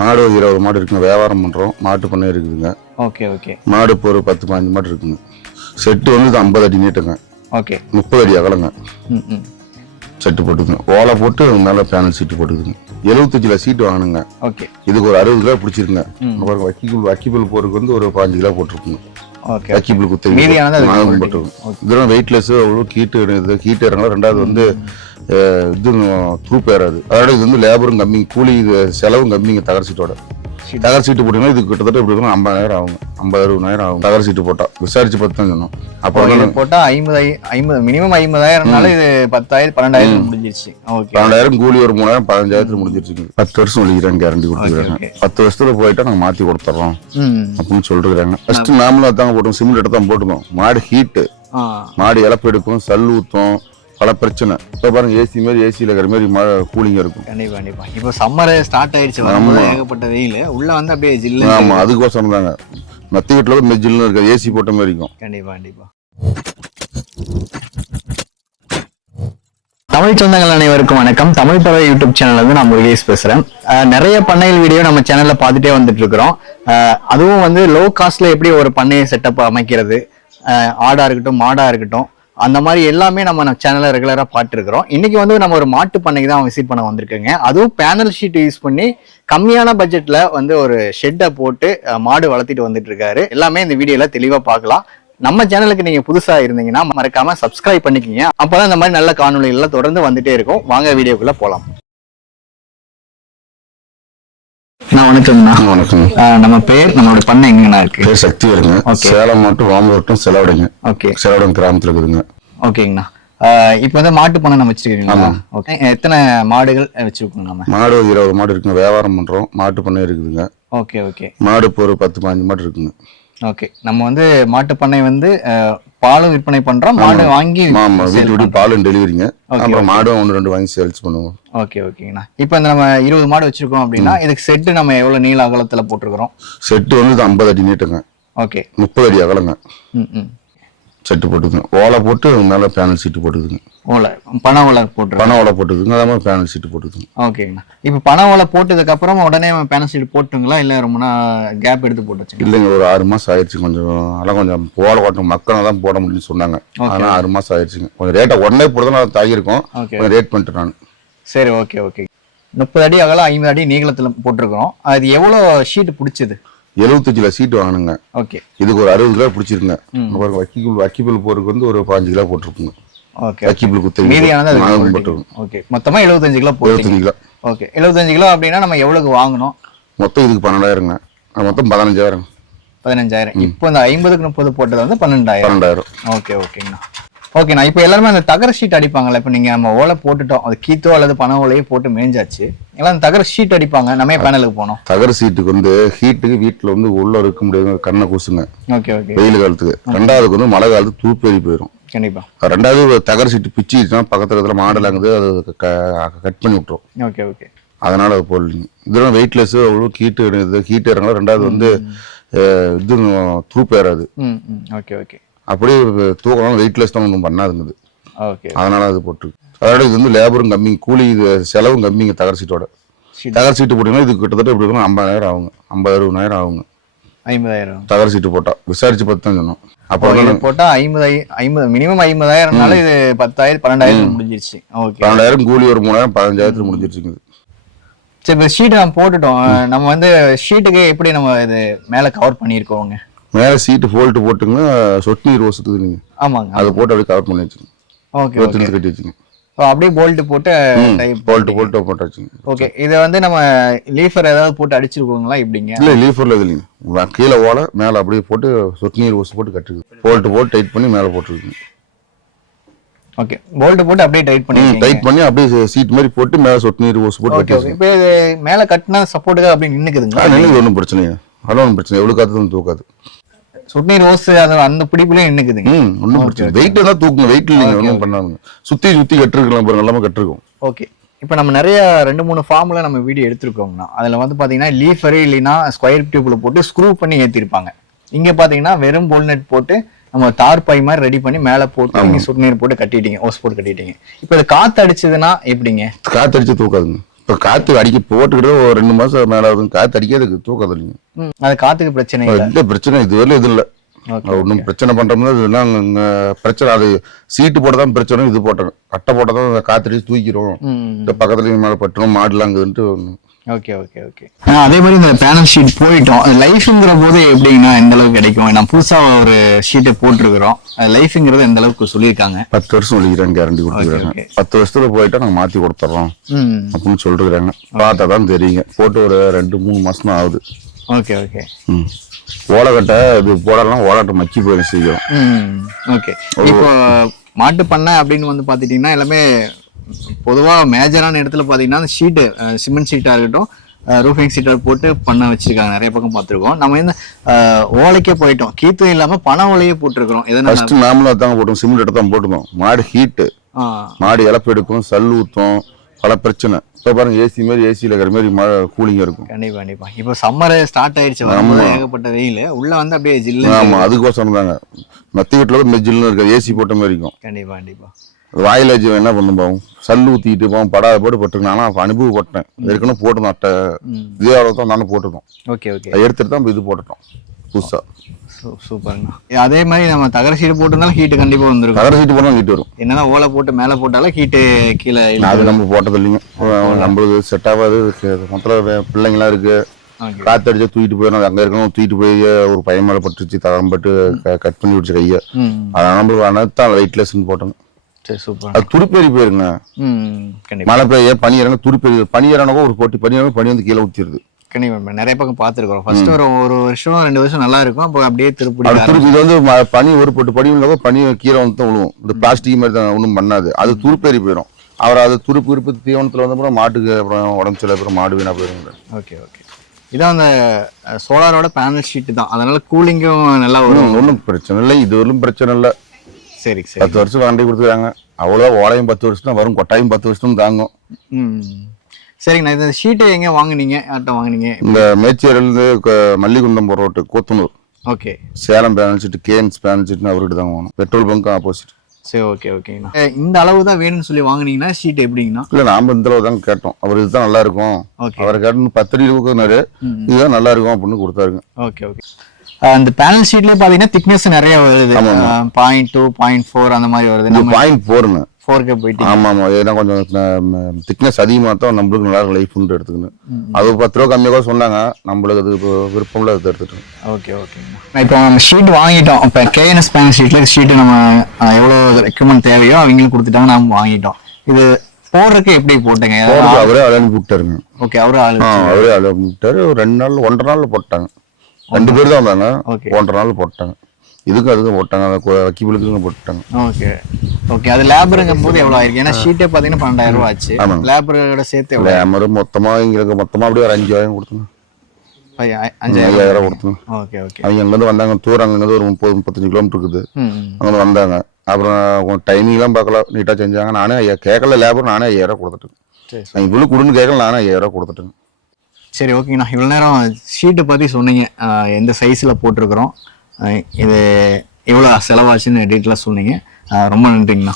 மாடு ஒரு 20 மாடு இருக்குங்க. வியாபாரம் பண்றோம். மாட்டு பண்ணை இருக்குதுங்க. Okay okay. மாடு இப்போ ஒரு 10-15 மாடு இருக்குங்க. செட்டு வந்து 50 அடி நீட்டுங்க. ஓகே. 30 அடி அகலங்க. செட்டு போட்டுக்குங்க. ஓலை போட்டு மேல பேனல் சீட்டு போட்டுக்குதுங்க. 75 சீட்டு வாங்கணுங்க. ஓகே. இதுக்கு ஒரு 60 கிலோ பிடிச்சிருங்க. வக்கிப்புல் போறதுக்கு வந்து ஒரு 15 கிலோ போட்டுருக்குங்க. வக்கிப்புல் குத்தி இதெல்லாம் வெயிட்லெஸ், அவ்வளோ கீட்டு இறங்கலாம். ரெண்டாவது வந்து இது த்ரூப் ஏறாது. அதோட இது வந்து லேபரும் கம்மி, கூலி இது செலவும் கம்மிங்க. தகர சீட்டோட தகர சீட்டு போட்டீங்கன்னா இது கிட்டத்தட்ட எப்படி இருக்கும், 50,000 ஆகும், 50-60,000 ஆகும். தகர சீட்டு போட்டா விசாரிச்சு பார்த்து தான் சொன்னோம். அப்போ போட்டா 50 மினிமம் 50,000 இது 10,000 12,000 முடிஞ்சிருச்சு. 12,000 கூலி ஒரு 3,000 15,000 முடிஞ்சிருச்சுங்க. 10 வருஷம் ஒழிக்கிறாங்க, கேரண்டி கொடுத்துருக்காங்க. 10 வருஷத்துல போயிட்டா நாங்க மாத்தி கொடுத்துறோம் அப்படின்னு சொல்லிருக்காங்க. ஃபர்ஸ்ட் நாமளும் அதாங்க போட்டோம், சிமெண்ட் எடுத்து தான் போட்டுக்கோம். மாடு ஹீட்டு, மாடு இழப்பு எடுக்கும், சல் ஊத்தும், பல பிரச்சனை. இப்போ பாருங்க ஏசி மாதிரி, ஏசியில் இருக்கிற மாதிரி மழை கூலிங்க இருக்கும். கண்டிப்பா கண்டிப்பா. இப்போ சம்மர் ஸ்டார்ட் ஆயிடுச்சு, ஏகப்பட்ட வெயில் உள்ள வந்து அப்படியே ஜில்லு. ஆமா, அதுக்கோசரம் தாங்க. மத்த வீட்டுல வந்து ஜில்லுன்னு இருக்காது, ஏசி போட்ட மாதிரி இருக்கும். கண்டிப்பா கண்டிப்பா. தமிழ் சொந்தங்கள் அனைவருக்கும் வணக்கம். தமிழ் பறவை யூடியூப் சேனல்ல இருந்து நான் முருகேஷ் பேசுறேன். நிறைய பண்ணைகள் வீடியோ நம்ம சேனல்ல பார்த்துட்டே வந்துட்டு இருக்கிறோம். அதுவும் வந்து லோ காஸ்ட்ல எப்படி ஒரு பண்ணையை செட்டப் அமைக்கிறது, ஆடா இருக்கட்டும் மாடா இருக்கட்டும், அந்த மாதிரி எல்லாமே நம்ம சேனல்ல ரெகுலரா பார்த்துருக்கிறோம். இன்னைக்கு வந்து நம்ம ஒரு மாட்டு பண்ணைக்கு தான் விசிட் பண்ண வந்திருக்கோங்க. அதுவும் பேனல் ஷீட் யூஸ் பண்ணி கம்மியான பட்ஜெட்ல வந்து ஒரு ஷெட்டை போட்டு மாடு வளர்த்திட்டு வந்துட்டு இருக்காரு. எல்லாமே இந்த வீடியோல தெளிவா பார்க்கலாம். நம்ம சேனலுக்கு நீங்க புதுசா இருந்தீங்கன்னா மறக்காம சப்ஸ்கிரைப் பண்ணிக்கிங்க. அப்பதான் இந்த மாதிரி நல்ல காணொலிகள் எல்லாம் தொடர்ந்து வந்துட்டே இருக்கும். வாங்க வீடியோக்குள்ள போலாம். வணக்கம்ண்ணா. வணக்கம். நம்ம பேர், நம்மளோட பண்ணை எங்கண்ணா இருக்கு? சக்தி வருங்க. சேலம் மாட்டு வாம்பட்டம் செலவடைங்க. ஓகே. செலவடம் கிராமத்துல இருக்குதுங்க. ஓகேங்கண்ணா. இப்போ வந்து மாட்டு பண்ணை நம்ம வச்சிருக்கீங்களா? ஓகே. எத்தனை மாடுகள் வச்சிருக்கோம் நம்ம? மாடு ஒரு 20 மாடு இருக்குங்க. வியாபாரம் பண்றோம். மாட்டு பண்ணை இருக்குதுங்க. Okay okay. மாடு இப்போ ஒரு 10-15 மாடு இருக்குங்க. ஓகே. நம்ம வந்து மாட்டு பண்ணை வந்து பாலும் விற்பனை பண்றோம், மாடு வாங்கி வீட்டு பாலும் டெலிவரிங்க. அப்புறம் மாடும் 1-2 வாங்கி சேல்ஸ் பண்ணுவோம். ஓகே ஓகேங்கண்ணா. இப்போ நம்ம 20 மாடு வச்சிருக்கோம் அப்படின்னா இதுக்கு செட்டு நம்ம எவ்வளவு நீள அகலத்துல போட்டிருக்கிறோம்? செட்டு வந்து 50 அடி நீட்டுங்க. ஓகே. 30 அடி அகலங்க. செட்டு போட்டுக்குங்க. ஓலை போட்டு மேல பேனல் சீட்டு போட்டுக்குங்க. ஓலை, பனை ஓலை போட்டு, பனை ஓலை போட்டுக்குங்க. அதே மாதிரி பேனல் சீட்டு போட்டுக்குங்க. ஓகேங்கண்ணா. இப்போ பனை ஓலை போட்டதுக்கு அப்புறம் உடனே பேனல் சீட் போட்டுங்களா, இல்ல ரொம்ப கேப் எடுத்து போட்டுச்சு? இல்லைங்க, ஒரு 6 மாசம் ஆயிடுச்சு. கொஞ்சம் அதெல்லாம் கொஞ்சம் ஓலை ஓட்டம் மக்கள் தான் போட முடியும்னு சொன்னாங்க. ஆனா 6 மாசம் ஆயிடுச்சுங்க. கொஞ்சம் ரேட்டை உடனே போடுறதுனால தாகிருக்கும். கொஞ்சம் ரேட் பண்ணிட்டு நான். சரி, ஓகே ஓகே. 30 அடி அகலம், 50 அடி நீளத்துல போட்டிருக்கிறோம். அது எவ்வளவு ஷீட் பிடிச்சது? 75 சீட்டு வாங்கணுங்க. ஓகே. இதுக்கு ஒரு 60 கிலோ பிடிச்சிருங்க. வக்கிப்புல் போறதுக்கு வந்து ஒரு 15 கிலோ போட்டிருக்குங்க. ஓகே. வக்கிப்புல் குத்தி ஓகே. மொத்தமா 75 கிலோ போட்டு. 75 கிலோ. ஓகே. 75 கிலோ அப்படின்னா நம்ம எவ்வளவுக்கு வாங்கணும்? மொத்தம் இதுக்கு 12,000ங்க. மொத்தம் 15,000. 15,000. இப்போ இந்த 50க்கு 30 போட்டது வந்து 12,000. ஓகே ஓகேங்கண்ணா. ஓகேண்ணா. இப்போ எல்லாருமே அந்த தகர ஷீட் அடிப்பாங்கல்ல. இப்போ நீங்க நம்ம ஓலை போட்டுட்டோம், அது கீத்தோ அல்லது பனை ஓலையே போட்டு மேய்ஞ்சாச்சு, எல்லாம் தகர ஷீட் அடிப்பாங்க. நம்ம பேனலுக்கு போனோம். தகர சீட்டுக்கு வந்து ஹீட்டுக்கு வீட்டுல வந்து உள்ள இருக்க முடியாது, கண்ணை கூசுங்க. Okay okay. வெயில் காலத்துக்கு. ரெண்டாவதுக்கு வந்து மழை காலத்துக்கு தூப்பேறி போயிடும். கண்டிப்பா. ரெண்டாவது தகர சீட்டு பிச்சுனா பக்கத்துல இருக்கிற மாடலாங்குது, அது கட் பண்ணி விட்டுரும். Okay okay. அதனால அது போடலீங்க. இதெல்லாம் வெயிட்லெஸ், அவ்வளோ கீட்டு இறங்கலாம். ரெண்டாவது வந்து இது த்ரூப் ஏறாது. Okay okay. அப்படியே தூக்கலாம், வெயிட்லெஸ் தான் ஒன்றும் பண்ணாதுங்குது. ஓகே. அதனால அது போட்டுருக்கு. அதோட இது வந்து லேபரும் கம்மி, கூலி இது செலவும் கம்மிங்க. தகர சீட்டோட தகர சீட்டு போட்டீங்கன்னா இது கிட்டத்தட்ட எப்படி இருக்கும், 50,000 ஆகுங்க, 50-60,000 ஆகுங்க. 50,000 தகர சீட்டு போட்டா விசாரிச்சு பார்த்து தான் சொன்னோம். அப்போ போட்டா 50 மினிமம் 50,000 இது 10,000 12,000 முடிஞ்சிருச்சு. ஓகே. 12,000 கூலி ஒரு 3,000 15,000 முடிஞ்சிருச்சுங்க. சரி, இப்போ ஷீட் நம்ம போட்டுட்டோம். நம்ம வந்து ஷீட்டுக்கு எப்படி நம்ம இது மேல கவர் பண்ணியிருக்கோங்க? மேல சீட்டு ஃபோல்ட் போட்டுங்க, சொட்டு நீர் ஓசுக்குது நீங்க. ஆமாங்க. அதை போட்டு அப்படியே கவர் பண்ணி வச்சுங்க. ஓகே. கட்டி வச்சுங்க. அப்படியே போல்ட் போட்டு போல்ட் போட்டு வச்சுங்க. ஓகே. இதை வந்து நம்ம லீஃபர் ஏதாவது போட்டு அடிச்சிருக்கோங்களா இப்படிங்க? இல்ல, லீஃபர்ல இது இல்லைங்க. கீழே ஓலை மேல அப்படியே போட்டு சொட்டு நீர் ஓசு போட்டு கட்டுருக்கு. போட்டு டைட் பண்ணி மேல போட்டுருக்குங்க. ஓகே. போல்ட் போட்டு அப்படியே டைட் பண்ணி அப்படியே சீட் மாதிரி போட்டு மேல சொட்டு நீர் ஓசு போட்டு கட்டி. இப்போ இது மேல கட்டினா சப்போர்ட்டுக்கு அப்படியே நின்னுக்குதுங்களா? நின்னுக்கு ஒன்றும் பிரச்சனை இல்லை. அதெல்லாம் ஒன்றும் பிரச்சனை. எவ்வளவு காத்து தூக்காது. சொட்டு நீர் ஓசு அது அந்த பிடிப்புலயே நின்னுக்குதுங்க. ஒன்றும் பிரச்சனை. வெயிட் தான் தூக்குங்க. வெயிட் இல்லைங்க, ஒன்றும் பண்ணாதுங்க. சுத்தி கட்டிருக்கலாம் பாருங்க, எல்லாமே கட்டிருக்கும். ஓகே. இப்போ நம்ம நிறைய 2-3 ஃபார்ம்ல நம்ம வீடியோ எடுத்திருக்கோம்னா அதுல வந்து பாத்தீங்கன்னா லீஃபரு இல்லைன்னா ஸ்கொயர் டியூப்ல போட்டு ஸ்க்ரூ பண்ணி ஏத்திருப்பாங்க. இங்க பாத்தீங்கன்னா வெறும் போல்நெட் போட்டு நம்ம தார் பை மாதிரி ரெடி பண்ணி மேல போட்டு சொட்டு நீர் போட்டு கட்டிட்டீங்க, ஓஸ் போட்டு கட்டிட்டீங்க. இப்போ இது காத்து அடிச்சதுன்னா எப்படிங்க? காத்து அடிச்சு தூக்காதுங்க. இப்போ காற்று அடிக்க போட்டுக்கிட்டு ஒரு 2 மாதம் மேலே ஆகுது, காற்று அடிக்காதுக்கு தூக்கம் இல்லைங்க. அது காற்றுக்கு பிரச்சனை இல்லை. எந்த பிரச்சனை இதுவரையிலும் இது இல்லை. ஒன்றும் பிரச்சனை பண்ணுறோம்னா நாங்கள் பிரச்சனை அது சீட்டு போட தான் பிரச்சனை. இது போட்டாங்க கட்டை போட்டால் தான் காற்றுடிச்சு தூக்கிடும், இந்த பக்கத்துலேயும் மேலே பட்டுரும் மாடலாங்குதுன்ட்டு. Okay okay okay. அதே மாதிரி இந்த பேனல் ஷீட் போயிட்டோம். லைஃப்ங்கிற போது எப்படின்னா எந்த அளவுக்கு கிடைக்கும்? நான் புதுசாக ஒரு ஷீட்டை போட்டிருக்கிறோம். லைஃப்ங்கிறது எந்த அளவுக்கு சொல்லியிருக்காங்க? 10 வருஷம் சொல்லிக்கிறேன், கேரண்டி கொடுத்துருக்காங்க. 10 வருஷத்துல போயிட்டா நாங்கள் மாற்றி கொடுத்துட்றோம் அப்படின்னு சொல்லிருக்காங்க. பார்த்தா தான் தெரியுங்க. போட்டு ஒரு 2-3 மாசம் தான் ஆகுது. Okay okay. ஓலைக்கட்டை இது போடலாம், ஓலாட்டை மக்கி போயிடும் சீக்கிரம். ஓகே. இப்போ மாட்டு பண்ணை அப்படின்னு வந்து பார்த்துட்டிங்கன்னா எல்லாமே பொதுவாக மேஜரான இடத்துல பார்த்தீங்கன்னா அந்த ஷீட்டு சிமெண்ட் ஷீட்டாக இருக்கட்டும், ரூஃபிங் ஷீட்டாக போட்டு பண்ண வச்சிருக்காங்க. நிறைய பக்கம் பார்த்துருக்கோம். நம்ம வந்து ஓலைக்கே போயிட்டோம், கீத்தும் இல்லாமல் பண ஓலையே போட்டிருக்கிறோம். ஃபர்ஸ்ட் நாமளும் தான் போட்டோம், சிமெண்ட் எடுத்து தான் போட்டுக்கோம். மாடு ஹீட்டு, மாடு இழப்பு எடுக்கும், சல் ஊற்றும், பல பிரச்சனை. இப்போ பாருங்க ஏசி மாதிரி, ஏசியில் இருக்கிற மாதிரி மழை கூலிங்காக இருக்கும். கண்டிப்பா கண்டிப்பா. இப்போ சம்மர் ஸ்டார்ட் ஆயிடுச்சு, ஏகப்பட்ட வெயில் உள்ள வந்து அப்படியே ஜில்லு. ஆமா, அதுக்கோசரம் தாங்க. மத்தி வீட்டில் இந்த ஜில்லுன்னு இருக்காது, ஏசி போட்ட மாதிரி இருக்கும். கண்டிப்பா கண்டிப்பா. வாயில என்ன பண்ணும் பாவம், சல்லு ஊத்திட்டு போவோம், படாத போட்டு போட்டுருக்கேன். ஆனால் அனுபவப்பட்டேன், ஏற்கனவே போட்டோம். அட்டை இதே அளவு தான் நானும் போட்டுருக்கோம். Okay okay. எடுத்துட்டு தான் இது போட்டுட்டோம் புதுசா. சூப்பருங்க. அதே மாதிரி நம்ம தகர சீட்டு போட்டிருந்தாலும் ஹீட்டு கண்டிப்பா வந்துடும். தகர சீட்டு போட்டாலும் ஹீட் வரும். என்னதான் ஓலை போட்டு மேலே போட்டாலும் ஹீட்டு கீழே. அது நம்ம போட்டது இல்லைங்க, நம்மளுக்கு செட் ஆகாது. மொத்தம் பிள்ளைங்களாம் இருக்கு, காத்து அடிச்சா தூக்கிட்டு போயிடும். அங்க இருக்கணும், தூக்கிட்டு போய் ஒரு பையன் மேல பட்டுச்சு, தகம்பட்டு கட் பண்ணி விடுச்சு கையை. அதனால நம்மளுக்கு அனைத்தான் வெயிட்லெஸ்ன்னு போட்டோங்க. அது துருப்பேறி போயிருங்க. மழை பெய்ய பனி இறங்க துருப்பேறி, பனி இறங்கோ ஒரு போட்டி பனி இறங்க, பனி வந்து கீழே ஊத்திடுது. நிறைய பக்கம் பார்த்துருக்கோம். ஃபர்ஸ்ட் ஒரு வருஷம் 2 வருஷம் நல்லா இருக்கும், அப்போ அப்படியே திருப்பி இது வந்து பனி ஒரு போட்டு பனி உள்ளவோ பனி கீழே வந்து தான் விழுவும். இந்த பிளாஸ்டிக் மாதிரி தான் ஒன்றும் பண்ணாது, அது துருப்பேறி போயிடும். அவர் அது துருப்பு தீவனத்தில் வந்து அப்புறம் மாட்டுக்கு அப்புறம் உடம்பு சில அப்புறம் மாடு வீணா போயிருங்க. Okay okay. இதான் அந்த சோலாரோட பேனல் ஷீட்டு தான், அதனால கூலிங்கும் நல்லா வரும். ஒன்றும் பிரச்சனை இல்லை, இது ஒன்றும் பிரச்சனை இல்லை. சரி சரி. 10 வருஷம் வாரண்டி கொடுத்துருக்காங்க. அவ்வளோ ஓலையும் 10 வருஷம் தான் வரும், கொட்டாயும் 10 வருஷம் தாங்கும். சரிங்கண்ணா. இந்த ஷீட்டை எங்கே வாங்குனீங்க, யார்கிட்ட வாங்குனீங்க? இந்த மேச்சேரியிலேருந்து Mallikundam road Kothanur. Okay. Salem panel sheet, கேன்ஸ் பேனல் ஷீட்னு அவர்கிட்ட தான் வாங்கணும், பெட்ரோல் பங்க் ஆப்போசிட். சரி ஓகே ஓகேங்கண்ணா. இந்த அளவு தான் வேணும்னு சொல்லி வாங்குனீங்கன்னா ஷீட் எப்படிங்கண்ணா? இல்லை, நாம இந்த அளவு தான் கேட்டோம். அவர் இதுதான் நல்லா இருக்கும், அவர் கேட்டு 10 அடி இருக்குனாரு, இதுதான் நல்லா இருக்கும் அப்படின்னு கொடுத்தாருங்க. Okay okay. அந்த பேனல் ஷீட்லயே பாத்தீங்கன்னா திக்னஸ் நிறைய வருது, 0.2 0.4 அந்த மாதிரி வருது. 0.4ங்க 4K போயிட்டு. ஆமா ஆமா, ஏன்னா கொஞ்சம் திக்னஸ் அதிகமாக தான் நம்மளுக்கு நல்லா லைஃப்னு எடுத்துக்கணும். அது 10 ரூபா கம்மியாக சொன்னாங்க, நம்மளுக்கு அது விருப்பம்ல அதை எடுத்துட்டோம். Okay okay. இப்போ நம்ம ஷீட் வாங்கிட்டோம். இப்போ கேஎன்எஸ் பேனல் ஷீட்ல ஷீட்டு நம்ம எவ்வளோ ரெக்கமெண்ட் தேவையோ அவங்களுக்கு கொடுத்துட்டாங்க, நம்ம வாங்கிட்டோம். இது போடுறதுக்கு எப்படி போட்டீங்க? அவரே அனுப்பி விட்டாருங்க. ஓகே, அவரே அனுப்பி விட்டாரு. 2 நாள் 1.5 நாள்ல போட்டாங்க. 2 பேர் தான் வந்தாங்க, 1.5 நாள் போட்டாங்க. இதுக்கு அதுக்கும் போட்டாங்க, வக்கீலுக்கு போட்டாங்க. Okay okay. அது லேபருங்கும் போது எவ்வளவு ஆயிருக்கு? ஏன்னா ஷீட்டே பாத்தீங்கன்னா 12,000 ரூபாய் ஆச்சு. லேபரோட சேர்த்து எவ்வளவு? லேபர் மொத்தமா எங்களுக்கு மொத்தமா அப்படியே ஒரு 5,000 கொடுத்துங்க. 5,000 கொடுத்துங்க. Okay okay. அவங்க அங்கிருந்து வந்தாங்க, தூரம் அங்கிருந்து ஒரு 30-35 கிலோமீட்டர் இருக்குது. அங்கே வந்தாங்க. அப்புறம் டைமிங் எல்லாம் பார்க்கல, நீட்டா செஞ்சாங்க. நானே கேட்கல லேபர், நானே 5,000 கொடுத்துட்டேன். இவ்வளவு கொடுன்னு கேட்கல, நானே 5,000 கொடுத்துட்டேன். சரி ஓகேண்ணா. இவ்வளோ நேரம் ஷீட்டை பற்றி சொன்னீங்க, எந்த சைஸில் போட்டிருக்கிறோம், இது எவ்வளோ செலவாச்சுன்னு டீட்டெயிலாக சொன்னீங்க. ரொம்ப நன்றிங்கண்ணா.